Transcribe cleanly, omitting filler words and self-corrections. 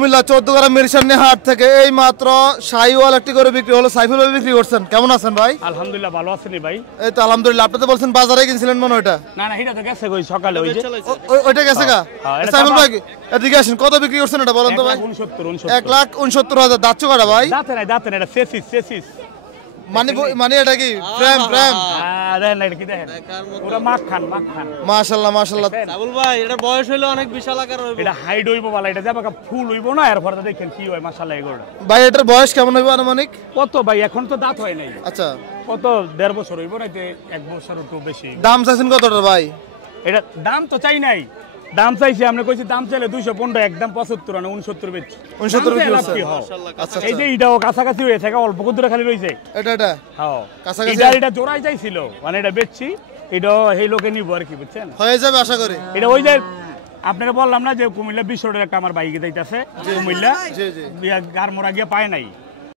কুমিল্লা 14 মিরসানি হাট থেকে এই মাত্র শাহিওয়াল একটি করে বিক্রি হলো। সাইফুল ভাই বিক্রি করছেন, কেমন আছেন ভাই? আলহামদুলিল্লাহ ভালো আছেন ভাই? এই তো আলহামদুলিল্লাহ। আপনি তো বলছেন বাজারে কিনছিলেন মনে ওটা? না না, এটা তো গেছে কই সকালে ওই যে ওইটা গেছে গা। সাইফুল ভাই এদিকে আসেন, কত বিক্রি করছেন এটা বলেন তো ভাই? 1,69,000। দাঁত চোকাটা ভাই? দাঁতে নাই, এটা সেসিস মানে এটা কি প্রেম? দেখেন এটা কি দেখেন, ওটা মাখান মাশাআল্লাহ মাশাআল্লাহ। সাইফুল ভাই এটা বয়স হইলো অনেক বিশাল আকার হইবো। এটা হাইট হইবো বলা, এটা যাবে ফুল হইবো না, এরপর দেখেন কি হয় মাশাআল্লাহ। এগুলো ভাই এটার বয়স কেমন হইবো আনুমানিক? কত ভাই, এখন তো দাঁত হয় নাই। আচ্ছা, কত 1.5 বছর হইবো না, 1 বছর একটু বেশি। দাম চাইছেন কতটা ভাই? এটা দাম তো চাই নাই, দাম চাইছি আমরা কইছি দাম চাইলে 215, একদম 75 না 69 বেচছি। 69 বিক্রি করছে। আচ্ছা এই যে এটাও কাছাকাছি হয়ে থাকে, অল্প দূরে খালি রইছে। এটা হ্যাঁ কাছাকাছি। এটা জোড়াই চাইছিল, মানে এটা বেচছি। এটা এই লোকে নিব আর কি, বুঝছেন? হয়ে যাবে আশা করি। এটা ওই যে আপনারা বললাম না যে কুমিল্লা 20 রোডের একটা আমার বাইকে যাইতেছে কুমিল্লা, জি জি। গারমোড়া গিয়ে পায় নাই,